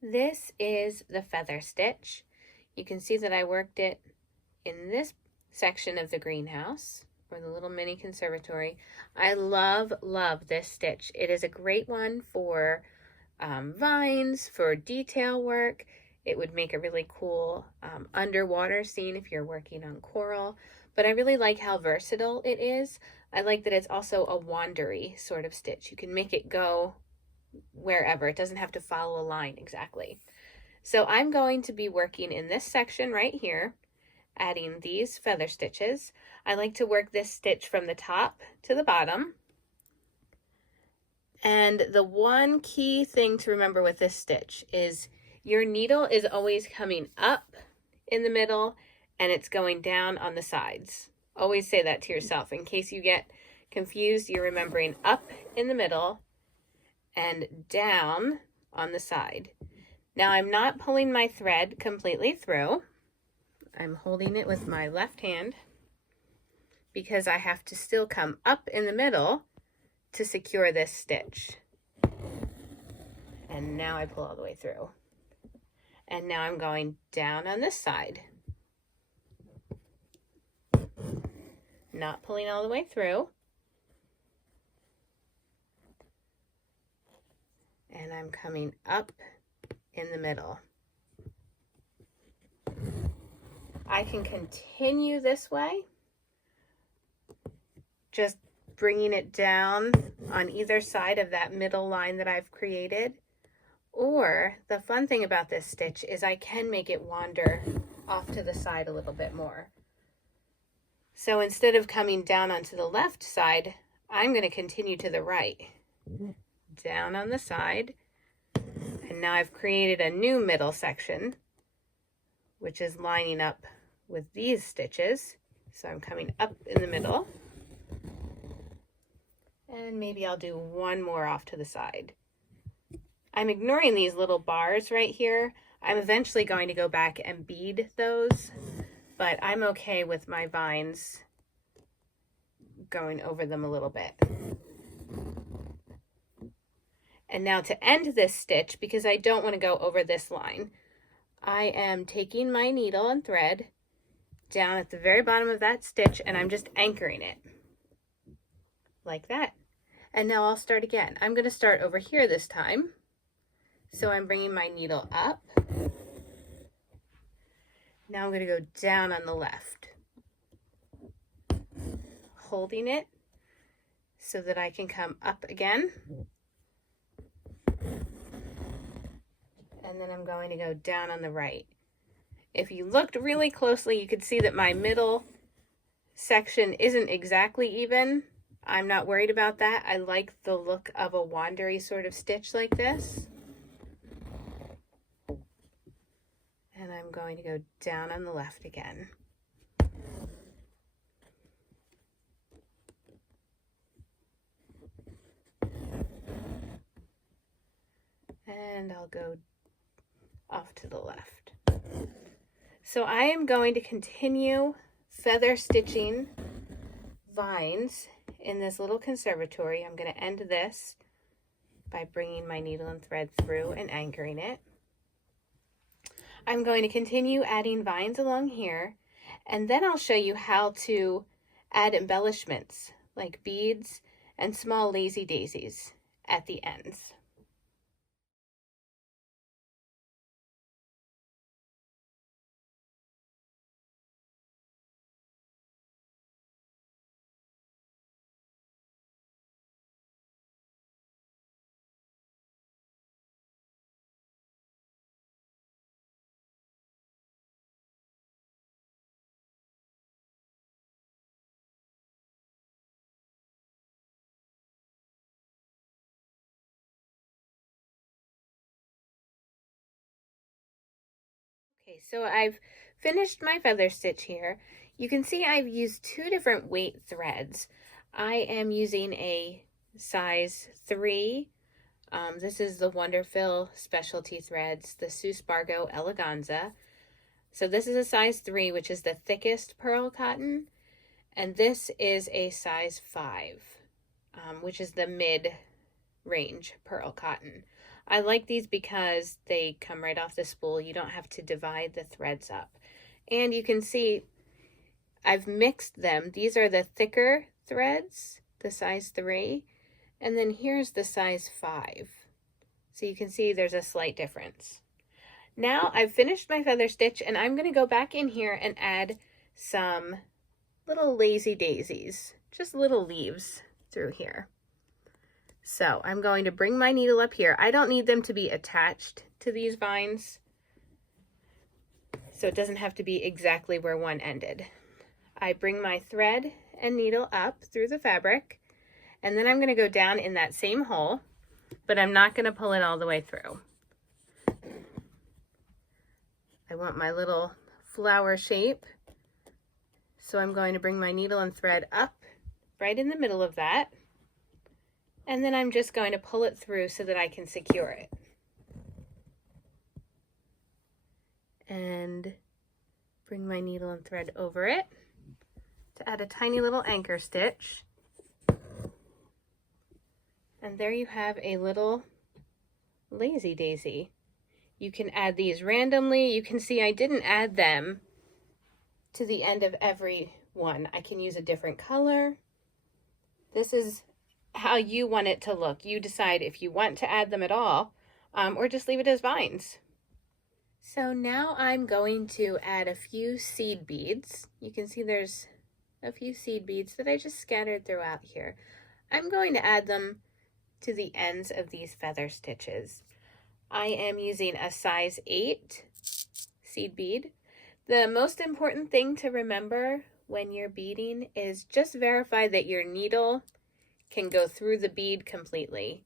This is the feather stitch. You can see that I worked it in this section of the greenhouse or the little mini conservatory. I love this stitch. It is a great one for vines, for detail work. It would make a really cool underwater scene if you're working on coral, but I really like how versatile it is. I like that it's also a wandery sort of stitch. You can make it go wherever. It doesn't have to follow a line exactly. So I'm going to be working in this section right here, adding these feather stitches. I like to work this stitch from the top to the bottom. And the one key thing to remember with this stitch is your needle is always coming up in the middle and it's going down on the sides. Always say that to yourself. In case you get confused, you're remembering up in the middle and down on the side. Now I'm not pulling my thread completely through. I'm holding it with my left hand because I have to still come up in the middle to secure this stitch. And now I pull all the way through. And now I'm going down on this side. Not pulling all the way through. And I'm coming up in the middle. I can continue this way, just bringing it down on either side of that middle line that I've created. Or the fun thing about this stitch is I can make it wander off to the side a little bit more. So instead of coming down onto the left side, I'm going to continue to the right. Down on the side, and now I've created a new middle section, which is lining up with these stitches. So I'm coming up in the middle, and maybe I'll do one more off to the side. I'm ignoring these little bars right here. I'm eventually going to go back and bead those, but I'm okay with my vines going over them a little bit. And now to end this stitch, because I don't want to go over this line, I am taking my needle and thread down at the very bottom of that stitch and I'm just anchoring it like that. And now I'll start again. I'm going to start over here this time. So I'm bringing my needle up. Now I'm going to go down on the left, holding it so that I can come up again. And then I'm going to go down on the right. If you looked really closely, you could see that my middle section isn't exactly even. I'm not worried about that. I like the look of a wandery sort of stitch like this. And I'm going to go down on the left again. And I'll go off to the left. So I am going to continue feather stitching vines in this little conservatory. I'm going to end this by bringing my needle and thread through and anchoring it. I'm going to continue adding vines along here, and then I'll show you how to add embellishments like beads and small lazy daisies at the ends. Okay, so I've finished my feather stitch here. You can see I've used two different weight threads. I am using a size 3. This is the Wonderfill Specialty Threads, the Suspargo Eleganza. So this is a size 3, which is the thickest pearl cotton, and this is a size 5, which is the mid-range pearl cotton. I like these because they come right off the spool. You don't have to divide the threads up. And you can see I've mixed them. These are the thicker threads, the size 3, and then here's the size 5. So you can see there's a slight difference. Now I've finished my feather stitch, and I'm going to go back in here and add some little lazy daisies, just little leaves through here. So I'm going to bring my needle up here. I don't need them to be attached to these vines, so it doesn't have to be exactly where one ended. I bring my thread and needle up through the fabric, and then I'm going to go down in that same hole, but I'm not going to pull it all the way through. I want my little flower shape, so I'm going to bring my needle and thread up right in the middle of that, and then I'm just going to pull it through so that I can secure it. And bring my needle and thread over it to add a tiny little anchor stitch. And there you have a little lazy daisy. You can add these randomly. You can see I didn't add them to the end of every one. I can use a different color. This is how you want it to look. You decide if you want to add them at all, or just leave it as vines. So now I'm going to add a few seed beads. You can see there's a few seed beads that I just scattered throughout here. I'm going to add them to the ends of these feather stitches. I am using a size 8 seed bead. The most important thing to remember when you're beading is just verify that your needle can go through the bead completely.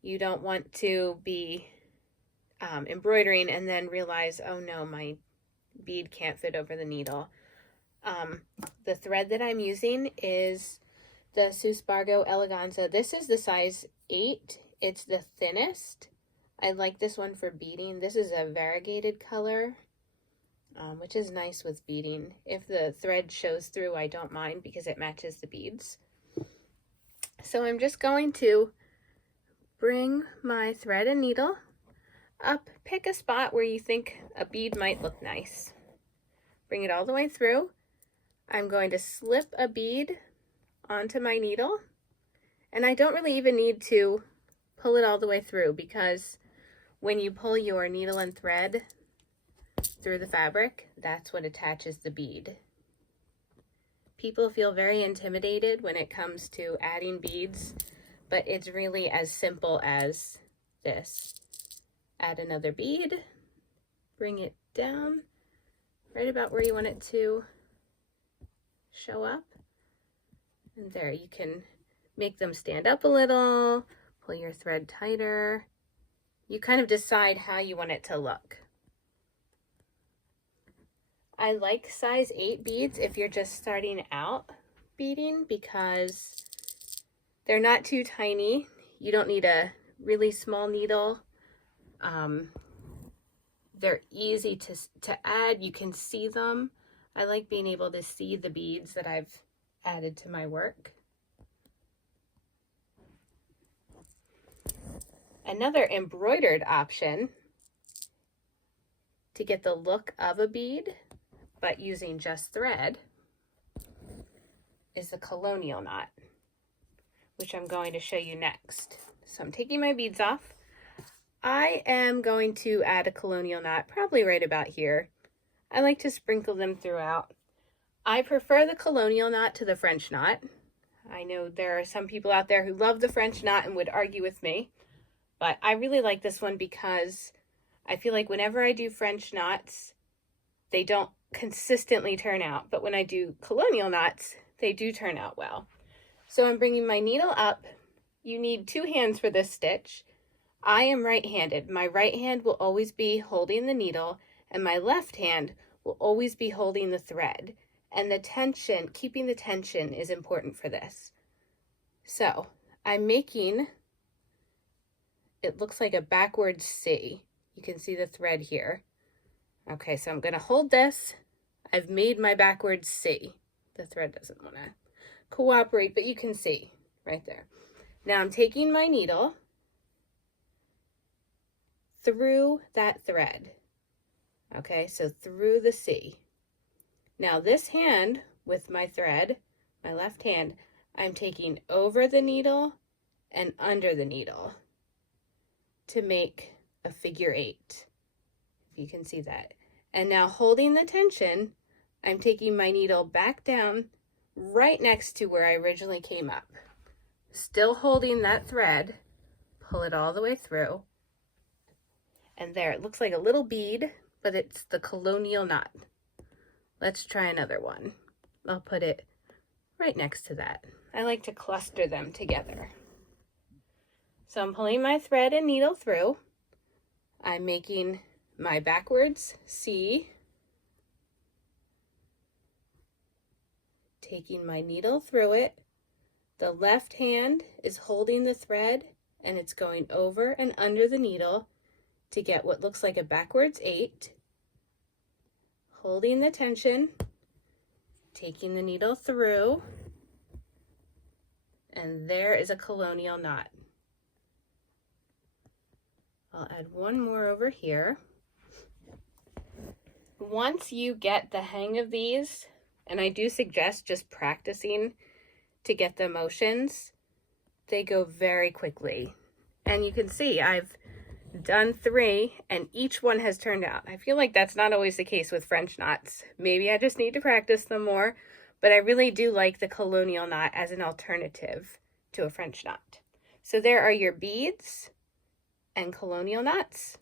You don't want to be embroidering and then realize, oh no, my bead can't fit over the needle. The thread that I'm using is the Suspargo Eleganza. This is the size 8. It's the thinnest. I like this one for beading. This is a variegated color, which is nice with beading. If the thread shows through, I don't mind because it matches the beads. So I'm just going to bring my thread and needle up, pick a spot where you think a bead might look nice. Bring it all the way through. I'm going to slip a bead onto my needle, and I don't really even need to pull it all the way through, because when you pull your needle and thread through the fabric, that's what attaches the bead. People feel very intimidated when it comes to adding beads, but it's really as simple as this. Add another bead, bring it down right about where you want it to show up, and there you can make them stand up a little, pull your thread tighter. You kind of decide how you want it to look. I like size 8 beads if you're just starting out beading because they're not too tiny. You don't need a really small needle. They're easy to add. You can see them. I like being able to see the beads that I've added to my work. Another embroidered option to get the look of a bead, but using just thread, is the Colonial knot, which I'm going to show you next. So I'm taking my beads off. I am going to add a Colonial knot probably right about here. I like to sprinkle them throughout. I prefer the Colonial knot to the French knot. I know there are some people out there who love the French knot and would argue with me, but I really like this one because I feel like whenever I do French knots, they don't consistently turn out, but when I do Colonial knots, they do turn out well. So I'm bringing my needle up. You need 2 hands for this stitch. I am right-handed. My right hand will always be holding the needle, and my left hand will always be holding the thread. And the tension, keeping the tension is important for this. So I'm making, it looks like a backwards C. You can see the thread here. Okay, so I'm going to hold this. I've made my backwards C. The thread doesn't want to cooperate, but you can see right there. Now I'm taking my needle through that thread. Okay, so through the C. Now this hand with my thread, my left hand, I'm taking over the needle and under the needle to make a figure 8, if you can see that. And now holding the tension, I'm taking my needle back down right next to where I originally came up. Still holding that thread, pull it all the way through. And there, it looks like a little bead, but it's the Colonial knot. Let's try another one. I'll put it right next to that. I like to cluster them together. So I'm pulling my thread and needle through. I'm making my backwards C, taking my needle through it. The left hand is holding the thread and it's going over and under the needle to get what looks like a backwards 8. Holding the tension, taking the needle through, and there is a Colonial knot. I'll add one more over here. Once you get the hang of these, and I do suggest just practicing to get the motions, they go very quickly. And you can see I've done 3 and each one has turned out. I feel like that's not always the case with French knots. Maybe I just need to practice them more, but I really do like the Colonial knot as an alternative to a French knot. So there are your beads and Colonial knots.